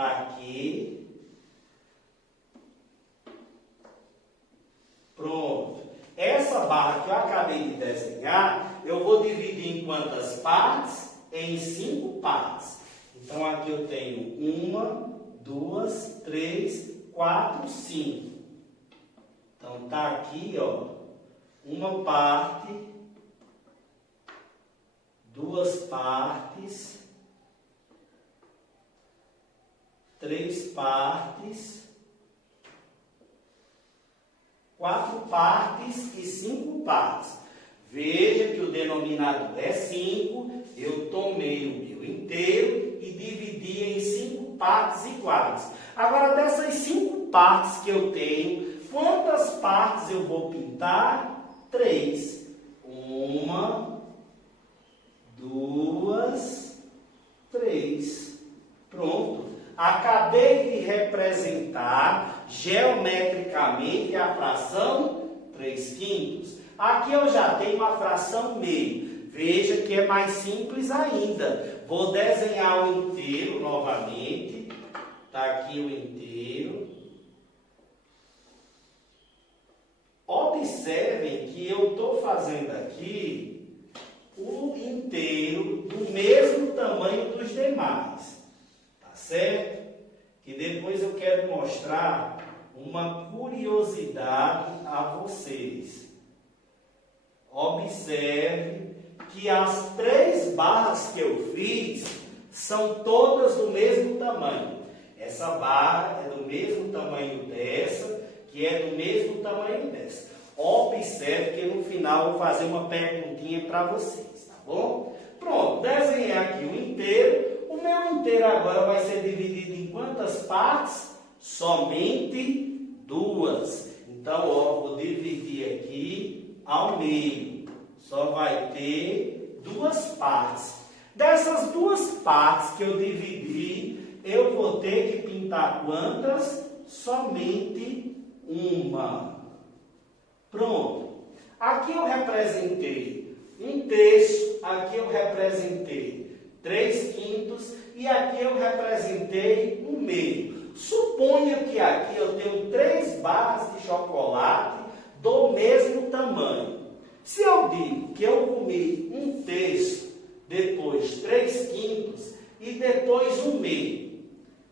está aqui. Pronto. Essa barra que eu acabei de desenhar, eu vou dividir em quantas partes? Em 5 partes. Então, aqui eu tenho 1, 2, 3, 4, 5. Então, está aqui, ó, uma parte, 2 partes, 3 partes, 4 partes e 5 partes. Veja que o denominador é 5, eu tomei o meu inteiro e dividi em 5 partes iguais. Agora, dessas 5 partes que eu tenho, quantas partes eu vou pintar? 3. 1, 2, 3. Pronto. Acabei de representar geometricamente a fração 3/5. Aqui eu já tenho a fração meio. Veja que é mais simples ainda. Vou desenhar o inteiro novamente. Está aqui o inteiro. Observem que eu estou fazendo aqui o inteiro do mesmo tamanho dos demais. Tá certo? Que depois eu quero mostrar uma curiosidade a vocês. Observe que as 3 barras que eu fiz são todas do mesmo tamanho. Essa barra é do mesmo tamanho dessa, que é do mesmo tamanho dessa. Observe que no final eu vou fazer uma perguntinha para vocês, tá bom? Pronto, desenhei aqui o inteiro. O meu inteiro agora vai ser dividido em quantas partes? Somente 2. Então, ó, vou dividir aqui ao meio. Só vai ter 2 partes. Dessas 2 partes que eu dividi, eu vou ter que pintar quantas? Somente uma. Pronto. Aqui eu representei 1/3, aqui eu representei 3/5 e aqui eu representei 1/2. Suponha que aqui eu tenho 3 barras de chocolate do mesmo tamanho. Se eu digo que eu comi 1/3, depois 3/5 e depois 1/2.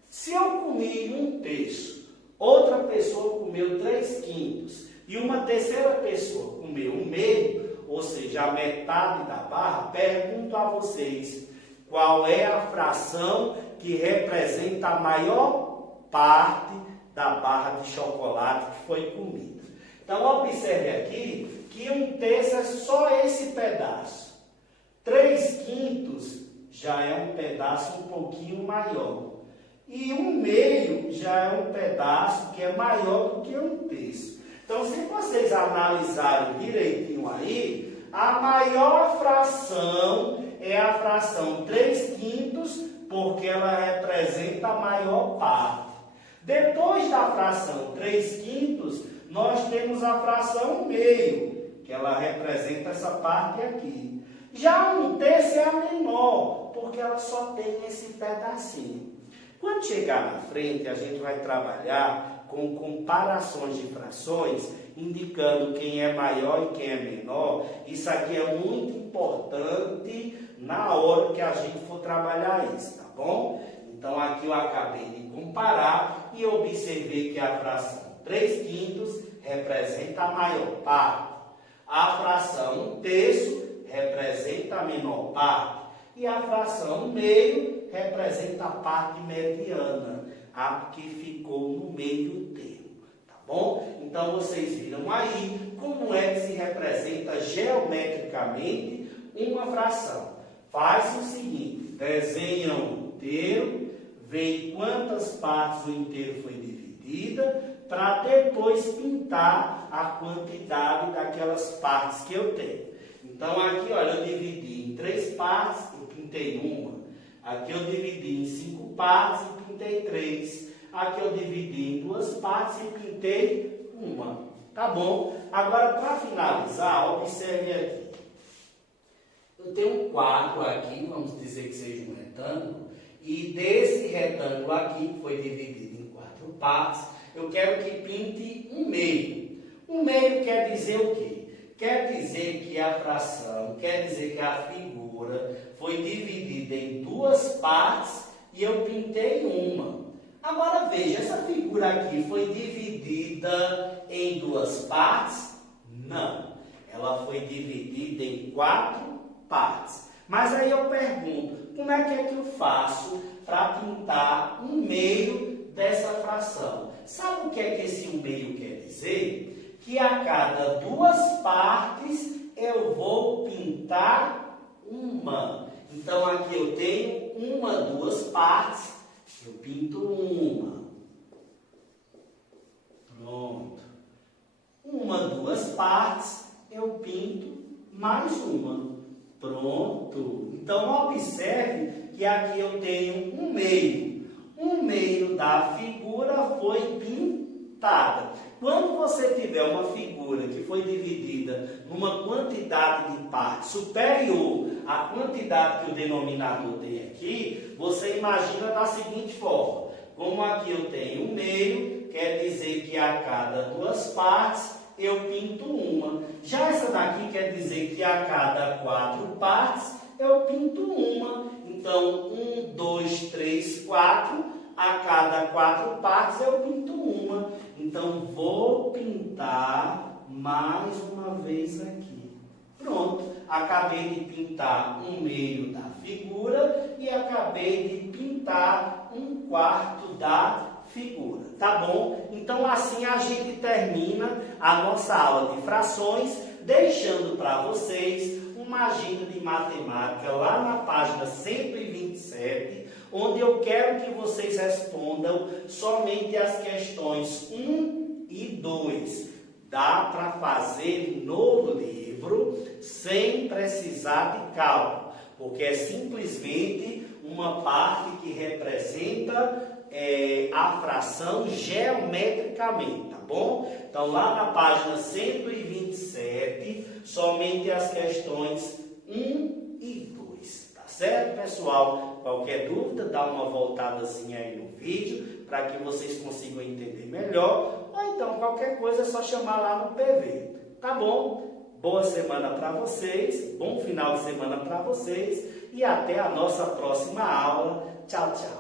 Se eu comi 1/3, outra pessoa comeu 3/5 e uma terceira pessoa comeu 1/2, ou seja, a metade da barra, pergunto a vocês, qual é a fração que representa a maior parte da barra de chocolate que foi comida? Então, observe aqui que 1/3 é só esse pedaço. 3/5 já é um pedaço um pouquinho maior. E 1/2 já é um pedaço que é maior do que 1/3. Então, se vocês analisarem direitinho aí, a maior fração é a fração 3/5, porque ela representa a maior parte. Depois da fração 3/5, nós temos a fração 1/2, que ela representa essa parte aqui. Já 1/3 é a menor, porque ela só tem esse pedacinho. Quando chegar na frente, a gente vai trabalhar com comparações de frações, indicando quem é maior e quem é menor. Isso aqui é muito importante na hora que a gente for trabalhar isso, tá bom? Então, aqui eu acabei de comparar e observei que a fração 3/5 representa a maior parte. A fração 1/3 representa a menor parte. E a fração 1/2 representa a parte mediana, a que ficou no meio termo, tá bom? Então, vocês viram aí como é que se representa geometricamente uma fração. Faz o seguinte, desenha o inteiro, vê quantas partes o inteiro foi dividida, para depois pintar a quantidade daquelas partes que eu tenho. Então, aqui, olha, eu dividi em 3 partes e pintei uma. Aqui eu dividi em 5 partes e pintei 3. Aqui eu dividi em 2 partes e pintei uma. Tá bom? Agora, para finalizar, observe aqui. Eu tenho um quadro aqui, vamos dizer que seja um retângulo, E desse retângulo aqui, que foi dividido em 4 partes, eu quero que pinte um meio. Um meio quer dizer o quê? Quer dizer que a fração, quer dizer que a figura foi dividida em 2 partes e eu pintei uma. Agora veja, essa figura aqui foi dividida em 2 partes? Não. Ela foi dividida em 4 partes. Mas aí eu pergunto, como é que eu faço para pintar um meio dessa fração? Sabe o que é que esse um meio quer dizer? Que a cada 2 partes eu vou pintar uma. Então aqui eu tenho 2 partes, eu pinto uma. Pronto. 2 partes, eu pinto mais uma. Pronto. Então observe que aqui eu tenho um meio. Um meio da figura foi pintada. Quando você tiver uma figura que foi dividida numa quantidade de partes superior à quantidade que o denominador tem aqui, você imagina da seguinte forma. Como aqui eu tenho um meio, quer dizer que a cada 2 partes eu pinto uma. Já essa daqui quer dizer que a cada 4 partes eu pinto uma. Então, 1, 2, 3, 4... A cada 4 partes eu pinto uma. Então, vou pintar mais uma vez aqui. Pronto. Acabei de pintar um meio da figura e acabei de pintar 1/4 da figura. Tá bom? Então, assim a gente termina a nossa aula de frações, deixando para vocês uma agenda de matemática lá na página 127, onde eu quero que vocês respondam somente as questões 1 e 2. Dá para fazer no livro sem precisar de cálculo, porque é simplesmente uma parte que representa a fração geometricamente, tá bom? Então, lá na página 127, somente as questões 1 e 2, tá certo, pessoal? Qualquer dúvida, dá uma voltadazinha aí no vídeo, para que vocês consigam entender melhor, ou então qualquer coisa é só chamar lá no PV, tá bom? Boa semana para vocês, bom final de semana para vocês, e até a nossa próxima aula. Tchau, tchau!